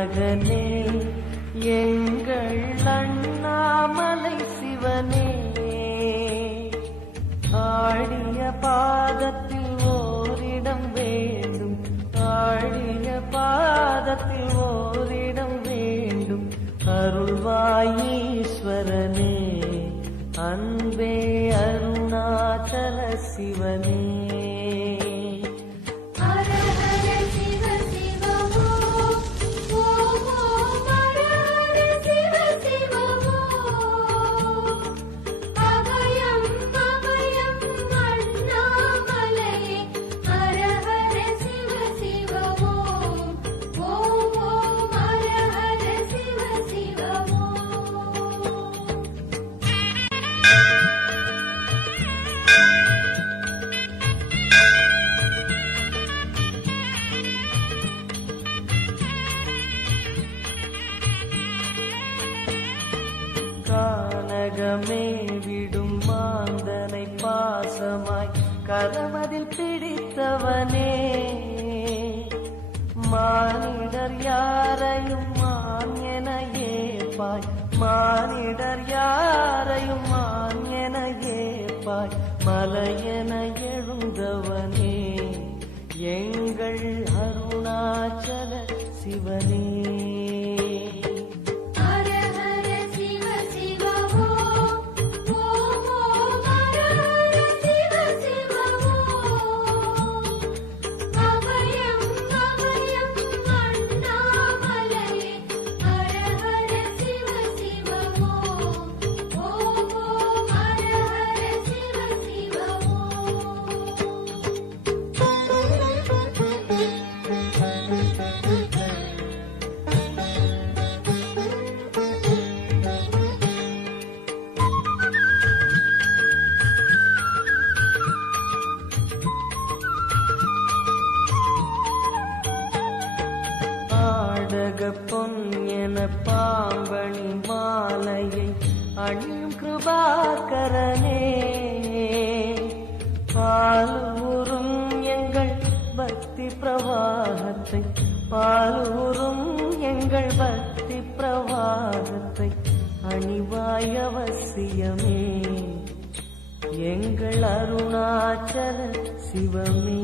மகனே எங்கள் அண்ணாமலை சிவனே, ஆடிய பாதத்தில் ஓரிடம் வேண்டும், ஆடிய பாதத்தில் ஓரிடம் வேண்டும். அருள்வாயீஸ்வரனே, அன்பே அருணாச்சல சிவனே. கானகமே விடும் மாந்தனை பாசமாய் கரமதில் பிடித்தவனே, மானிடர் யாரையும் மான் என ஏற்பாய், மானிடர் யாரையும் மான் என ஏற்பாய். மலையென எழுந்தவனே எங்கள் அருணாச்சல சிவனே. பொன் என பாம்பணி மாலையை அணியும் கிருபாகரனே, பாலூரும் எங்கள் பக்தி பிரவாகத்தை, பாலூரும் எங்கள் பக்தி பிரவாகத்தை அணிவாய் அவசியமே எங்கள் அருணாச்சல சிவமே.